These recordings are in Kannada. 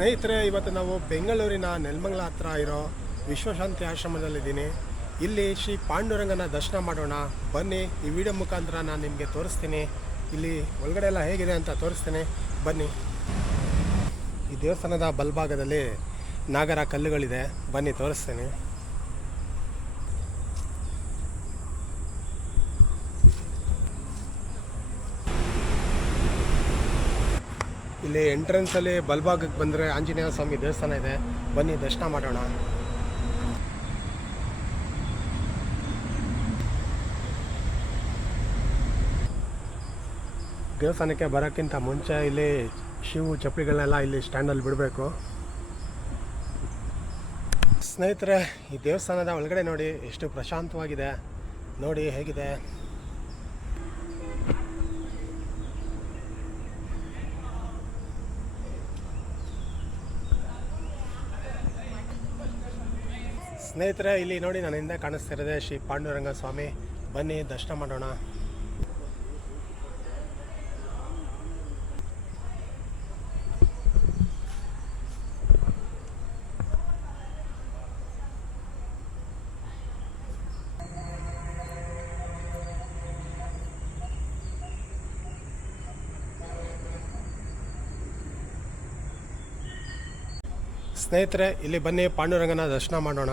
ಸ್ನೇಹಿತರೆ, ಇವತ್ತು ನಾವು ಬೆಂಗಳೂರಿನ ನೆಲಮಂಗಲ ಹತ್ರ ಇರೋ ವಿಶ್ವಶಾಂತಿ ಆಶ್ರಮದಲ್ಲಿದ್ದೀನಿ. ಇಲ್ಲಿ ಶ್ರೀ ಪಾಂಡುರಂಗನ ದರ್ಶನ ಮಾಡೋಣ ಬನ್ನಿ. ಈ ವಿಡಿಯೋ ಮುಖಾಂತರ ನಾನು ನಿಮಗೆ ತೋರಿಸ್ತೀನಿ. ಇಲ್ಲಿ ಒಳಗಡೆ ಎಲ್ಲ ಹೇಗಿದೆ ಅಂತ ತೋರಿಸ್ತೀನಿ ಬನ್ನಿ. ಈ ದೇವಸ್ಥಾನದ ಬಲಭಾಗದಲ್ಲಿ ನಾಗರ ಕಲ್ಲುಗಳಿದೆ, ಬನ್ನಿ ತೋರಿಸ್ತೀನಿ. ಇಲ್ಲಿ ಎಂಟ್ರೆನ್ಸಲ್ಲಿ ಬಲಭಾಗಕ್ಕೆ ಬಂದರೆ ಆಂಜನೇಯ ಸ್ವಾಮಿ ದೇವಸ್ಥಾನ ಇದೆ, ಬನ್ನಿ ದರ್ಶನ ಮಾಡೋಣ. ದೇವಸ್ಥಾನಕ್ಕೆ ಬರೋಕ್ಕಿಂತ ಮುಂಚೆ ಇಲ್ಲಿ ಶಿವು ಚಪ್ಪಲಿಗಳನ್ನೆಲ್ಲ ಇಲ್ಲಿ ಸ್ಟ್ಯಾಂಡಲ್ಲಿ ಬಿಡಬೇಕು. ಸ್ನೇಹಿತರೆ, ಈ ದೇವಸ್ಥಾನದ ಒಳಗಡೆ ನೋಡಿ ಎಷ್ಟು ಪ್ರಶಾಂತವಾಗಿದೆ, ನೋಡಿ ಹೇಗಿದೆ. ಸ್ನೇಹಿತರೆ, ಇಲ್ಲಿ ನೋಡಿ ನನ್ನ ಹಿಂದೆ ಕಾಣಿಸ್ತಿರೋದೆ ಶ್ರೀ ಪಾಂಡುರಂಗ ಸ್ವಾಮಿ, ಬನ್ನಿ ದರ್ಶನ ಮಾಡೋಣ. ಸ್ನೇಹಿತರೆ, ಇಲ್ಲಿ ಬನ್ನಿ ಪಾಂಡುರಂಗನ ದರ್ಶನ ಮಾಡೋಣ.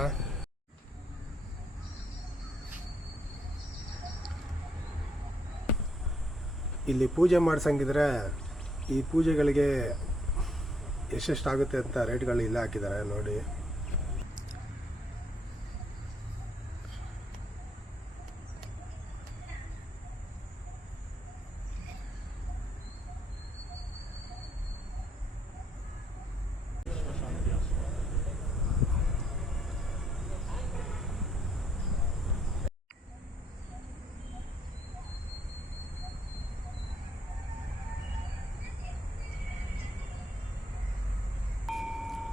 ಇಲ್ಲಿ ಪೂಜೆ ಮಾಡ್ಸಂಗಿದ್ರೆ ಈ ಪೂಜೆಗಳಿಗೆ ಎಷ್ಟೆಷ್ಟಾಗುತ್ತೆ ಅಂತ ರೇಟ್ಗಳು ಇಲ್ಲ ಹಾಕಿದ್ದಾರೆ ನೋಡಿ.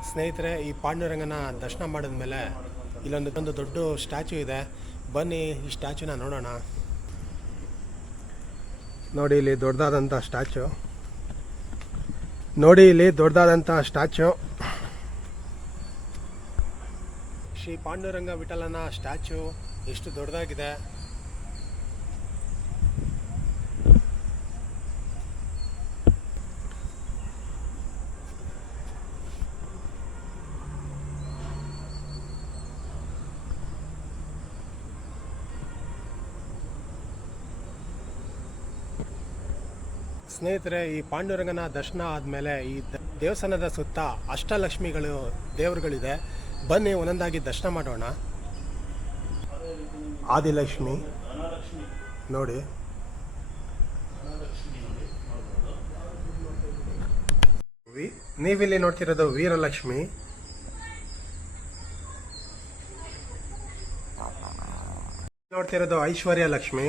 ಸ್ನೇಹಿತರೆ, ಈ ಪಾಂಡುರಂಗನ ದರ್ಶನ ಮಾಡಿದ್ಮೇಲೆ ಇಲ್ಲೊಂದು ದೊಡ್ಡ ಸ್ಟ್ಯಾಚು ಇದೆ, ಬನ್ನಿ ಈ ಸ್ಟ್ಯಾಚುನ ನೋಡೋಣ. ನೋಡಿ ಇಲ್ಲಿ ದೊಡ್ಡದಾದಂಥ ಸ್ಟ್ಯಾಚು, ಶ್ರೀ ಪಾಂಡುರಂಗ ವಿಠಲನ ಸ್ಟ್ಯಾಚು ಎಷ್ಟು ದೊಡ್ಡದಾಗಿದೆ. ಸ್ನೇಹಿತರೆ, ಈ ಪಾಂಡುರಂಗನ ದರ್ಶನ ಆದಮೇಲೆ ಈ ದೇವಸ್ಥಾನದ ಸುತ್ತ ಅಷ್ಟಲಕ್ಷ್ಮಿಗಳು ದೇವರುಗಳಿದೆ, ಬನ್ನಿ ಒಂದೊಂದಾಗಿ ದರ್ಶನ ಮಾಡೋಣ. ಆದಿಲಕ್ಷ್ಮಿ ನೋಡಿ, ನೀವಿಲ್ಲಿ ನೋಡ್ತಿರೋದು ವೀರಲಕ್ಷ್ಮಿ, ನೋಡ್ತಿರೋದು ಐಶ್ವರ್ಯ ಲಕ್ಷ್ಮಿ,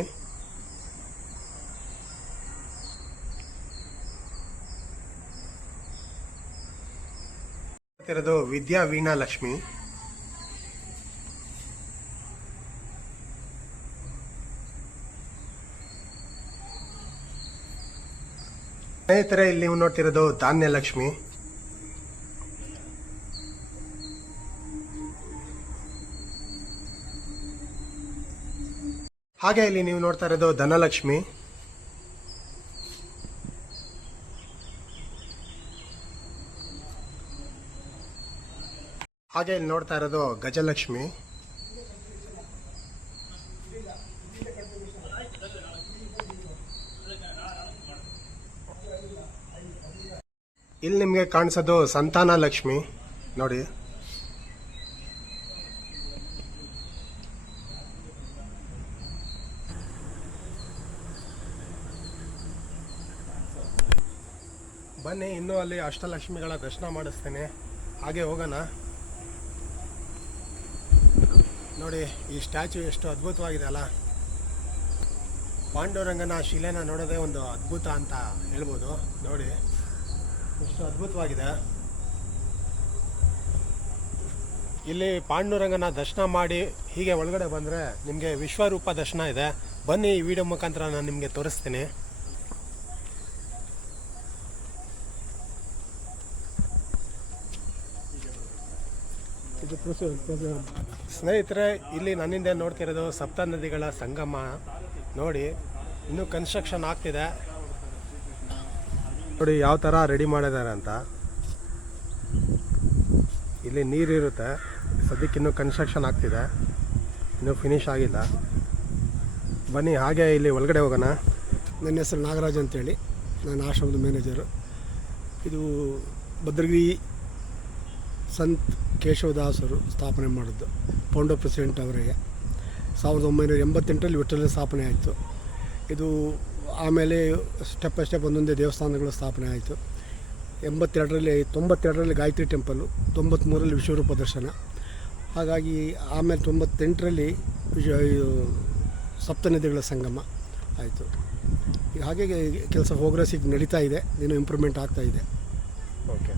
ವಿದ್ಯಾ ವೀಣಾ ಲಕ್ಷ್ಮಿ, ಸ್ನೇಹಿತರೆ ಇಲ್ಲಿ ನೀವು ನೋಡ್ತಿರೋದು ಧಾನ್ಯ ಲಕ್ಷ್ಮಿ, ಹಾಗೆ ಇಲ್ಲಿ ನೀವು ನೋಡ್ತಾ ಇರೋದು ಧನಲಕ್ಷ್ಮಿ, ಹಾಗೆ ಇಲ್ಲಿ ನೋಡ್ತಾ ಇರೋದು ಗಜಲಕ್ಷ್ಮಿ, ಇಲ್ಲಿ ನಿಮಗೆ ಕಾಣಿಸೋದು ಸಂತಾನ ಲಕ್ಷ್ಮಿ ನೋಡಿ. ಬನ್ನಿ ಇನ್ನೂ ಅಲ್ಲಿ ಅಷ್ಟಲಕ್ಷ್ಮಿಗಳ ದರ್ಶನ ಮಾಡಿಸ್ತೇನೆ, ಹಾಗೆ ಹೋಗೋಣ. ನೋಡಿ ಈ ಸ್ಟ್ಯಾಚು ಎಷ್ಟು ಅದ್ಭುತವಾಗಿದೆ ಅಲ್ಲ. ಪಾಂಡುರಂಗನ ಶಿಲೆನ ನೋಡೋದೇ ಒಂದು ಅದ್ಭುತ ಅಂತ ಹೇಳ್ಬೋದು. ನೋಡಿ ಎಷ್ಟು ಅದ್ಭುತವಾಗಿದೆ. ಇಲ್ಲಿ ಪಾಂಡುರಂಗನ ದರ್ಶನ ಮಾಡಿ ಹೀಗೆ ಒಳಗಡೆ ಬಂದರೆ ನಿಮಗೆ ವಿಶ್ವರೂಪ ದರ್ಶನ ಇದೆ, ಬನ್ನಿ ಈ ವಿಡಿಯೋ ಮುಖಾಂತರ ನಾನು ನಿಮಗೆ ತೋರಿಸ್ತೀನಿ. ಸ್ನೇಹಿತರೆ, ಇಲ್ಲಿ ನನ್ನಿಂದ ನೋಡ್ತಿರೋದು ಸಪ್ತ ನದಿಗಳ ಸಂಗಮ. ನೋಡಿ, ಇನ್ನೂ ಕನ್ಸ್ಟ್ರಕ್ಷನ್ ಆಗ್ತಿದೆ. ನೋಡಿ ಯಾವ ಥರ ರೆಡಿ ಮಾಡಿದ್ದಾರೆ ಅಂತ. ಇಲ್ಲಿ ನೀರಿರುತ್ತೆ. ಸದ್ಯಕ್ಕೆ ಇನ್ನೂ ಕನ್ಸ್ಟ್ರಕ್ಷನ್ ಆಗ್ತಿದೆ, ಇನ್ನೂ ಫಿನಿಶ್ ಆಗಿಲ್ಲ. ಬನ್ನಿ ಹಾಗೆ ಇಲ್ಲಿ ಒಳಗಡೆ ಹೋಗೋಣ. ನನ್ನ ಹೆಸರು ನಾಗರಾಜ್ ಅಂತೇಳಿ, ನಾನು ಆಶ್ರಮದ ಮ್ಯಾನೇಜರು. ಇದು ಭದ್ರಗಿರಿ ಸಂತ್ ಕೇಶವದಾಸರು ಸ್ಥಾಪನೆ ಮಾಡಿದ್ದು, ಫೌಂಡರ್ ಪ್ರೆಸಿಡೆಂಟ್ ಅವರಿಗೆ 1988ರಲ್ಲಿ ಒಟ್ಟಲ್ಲಿ ಸ್ಥಾಪನೆ ಆಯಿತು. ಇದು ಆಮೇಲೆ ಸ್ಟೆಪ್ ಬೈ ಸ್ಟೆಪ್ ಒಂದೊಂದೇ ದೇವಸ್ಥಾನಗಳು ಸ್ಥಾಪನೆ ಆಯಿತು. 92ರಲ್ಲಿ ಗಾಯತ್ರಿ ಟೆಂಪಲ್ಲು, 93ರಲ್ಲಿ ವಿಶ್ವರೂಪ ದರ್ಶನ. ಹಾಗಾಗಿ ಆಮೇಲೆ 98ರಲ್ಲಿ ಸಪ್ತನದಿಗಳ ಸಂಗಮ ಆಯಿತು. ಹಾಗೆ ಕೆಲಸ ಪ್ರೋಗ್ರೆಸ್ ಈಗ ನಡೀತಾ ಇದೆ, ಇನ್ನೂ ಇಂಪ್ರೂವ್ಮೆಂಟ್ ಆಗ್ತಾ ಇದೆ. Okay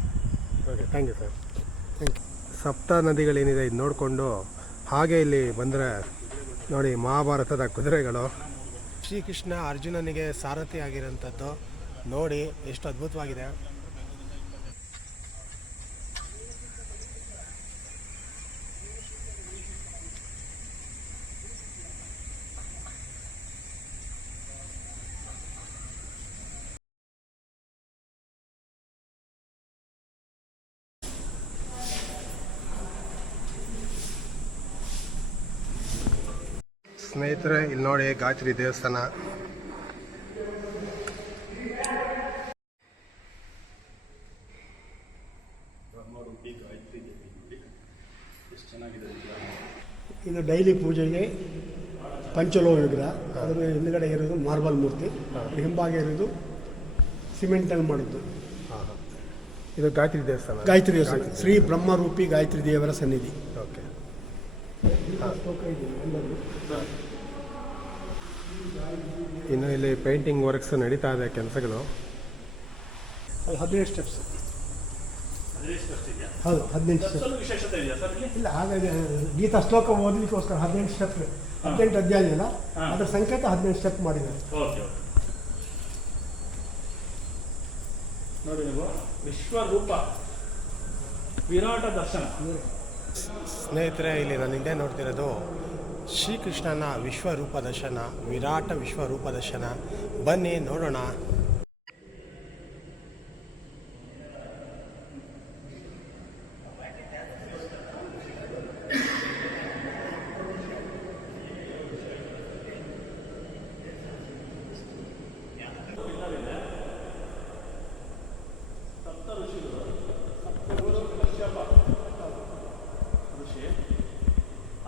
okay, thank you sir. Thank you. ಸಪ್ತ ನದಿಗಳೇನಿದೆ ಇದು ನೋಡಿಕೊಂಡು ಹಾಗೆ ಇಲ್ಲಿ ಬಂದರೆ ನೋಡಿ, ಮಹಾಭಾರತದ ಕುದುರೆಗಳು. ಶ್ರೀಕೃಷ್ಣ ಅರ್ಜುನನಿಗೆ ಸಾರಥಿ ಆಗಿರೋಂಥದ್ದು ನೋಡಿ, ಎಷ್ಟು ಅದ್ಭುತವಾಗಿದೆ. ಸ್ನೇಹಿತರೆ, ಇಲ್ಲಿ ನೋಡಿ ಗಾಯತ್ರಿ ದೇವಸ್ಥಾನ. ಇದು ಡೈಲಿ ಪೂಜೆಗೆ ಪಂಚಲೋಹ ವಿಗ್ರಹ. ಅದರ ಹಿಂದುಗಡೆ ಇರೋದು ಮಾರ್ಬಲ್ ಮೂರ್ತಿ, ಹಿಂಭಾಗ ಇರೋದು ಸಿಮೆಂಟಲ್ಲಿ ಮಾಡಿದ್ದು. ಇದು ಗಾಯತ್ರಿ ದೇವಸ್ಥಾನ. ಗಾಯತ್ರಿ ದೇವಸ್ಥಾನ, ಶ್ರೀ ಬ್ರಹ್ಮರೂಪಿ ಗಾಯತ್ರಿ ದೇವರ ಸನ್ನಿಧಿ. ಓಕೆ. ಇನ್ನು ಇಲ್ಲಿ ಪೇಂಟಿಂಗ್ ವರ್ಕ್ಸ್ ನಡೀತಾ ಇದೆ, ಕೆಲಸಗಳು. ಅದು 15 ಸ್ಟೆಪ್ಸ್. ಹೌದು, 15 ಸ್ಟೆಪ್. ಇಲ್ಲ, ಹಾಗಾಗಿ ಗೀತಾ ಶ್ಲೋಕ ಓದಲಿಕ್ಕೋಸ್ಕರ 18 ಸ್ಟೆಪ್, 18 ಅಧ್ಯಾಯ ಅಲ್ಲ, ಅದರ ಸಂಕೇತ 15 ಸ್ಟೆಪ್ ಮಾಡಿದ್ದಾರೆ. ನೋಡಿ, ನೀವು ವಿಶ್ವರೂಪ ವಿರಾಟ ದರ್ಶನ. ಸ್ನೇಹಿತರೆ, ಇಲ್ಲಿ ನಾನು ಹಿಂದೆ ನೋಡ್ತಿರೋದು ಶ್ರೀಕೃಷ್ಣನ ವಿಶ್ವರೂಪ ದರ್ಶನ, ವಿರಾಟ ವಿಶ್ವರೂಪ ದರ್ಶನ. ಬನ್ನಿ ನೋಡೋಣ.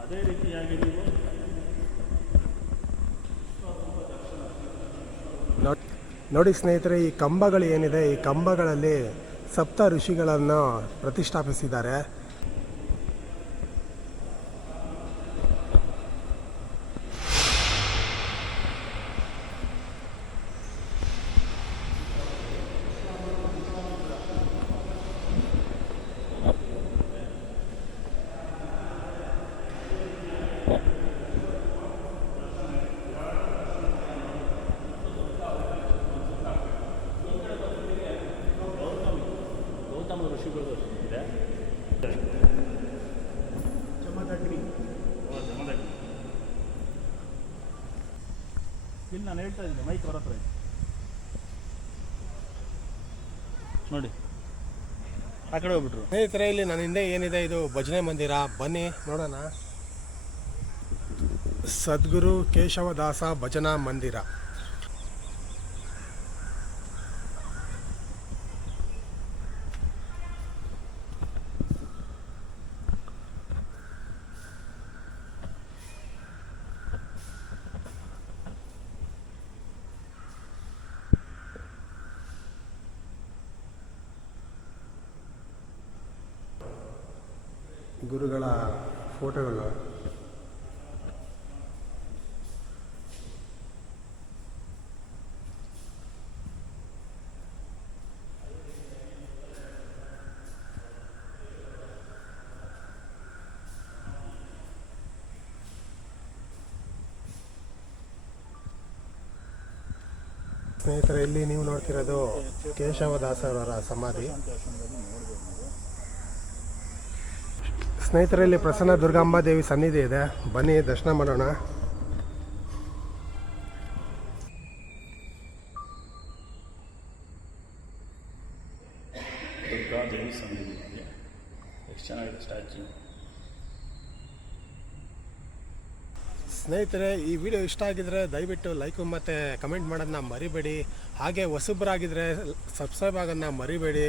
ಅದೇ ರೀತಿಯಾಗಿ ನೀವು ನೋಡಿ ಸ್ನೇಹಿತರೆ, ಈ ಕಂಬಗಳು ಏನಿದೆ, ಈ ಕಂಬಗಳಲ್ಲಿ ಸಪ್ತ ಋಷಿಗಳನ್ನು ಪ್ರತಿಷ್ಠಾಪಿಸಿದ್ದಾರೆ. ಋಷಿಗಳು ಇದೆ. ಇಲ್ಲಿ ನಾನು ಹೇಳ್ತಾ ಇದ್ದೀನಿ, ಮೈಕ್ ಅವರ ಹತ್ರ ಇದೆ ನೋಡಿ, ಆ ಕಡೆ ಹೋಗ್ಬಿಟ್ರು. ಸ್ನೇಹಿತರೆ, ಇಲ್ಲಿ ನನ್ನ ಹಿಂದೆ ಏನಿದೆ, ಇದು ಭಜನೆ ಮಂದಿರ. ಬನ್ನಿ ನೋಡೋಣ. ಸದ್ಗುರು ಕೇಶವದಾಸ ಭಜನಾ ಮಂದಿರ. ಗುರುಗಳ ಫೋಟೋಗಳು. ಸ್ನೇಹಿತರೆ, ಇಲ್ಲಿ ನೀವು ನೋಡ್ತಿರೋದು ಕೇಶವದಾಸರವರ ಸಮಾಧಿ. ಸ್ನೇಹಿತರಲ್ಲಿ ಪ್ರಸನ್ನ ದುರ್ಗಾಂಬಾ ದೇವಿ ಸನ್ನಿಧಿ ಇದೆ, ಬನ್ನಿ ದರ್ಶನ ಮಾಡೋಣ. ದುರ್ಗಾ ದೇವಿ ಸನ್ನಿಧಿ ಇದೆ, ಎಷ್ಟು ಚೆನ್ನಾಗಿದೆ ಸ್ಟ್ಯಾಚ್ಯೂ. ಸ್ನೇಹಿತರೆ, ಈ ವಿಡಿಯೋ ಇಷ್ಟ ಆಗಿದ್ರೆ ದಯವಿಟ್ಟು ಲೈಕು ಮತ್ತು ಕಮೆಂಟ್ ಮಾಡೋದನ್ನ ಮರಿಬೇಡಿ. ಹಾಗೆ ಹೊಸಬ್ರಾಗಿದ್ದರೆ ಸಬ್ಸ್ಕ್ರೈಬ್ ಆಗೋದನ್ನ ಮರಿಬೇಡಿ.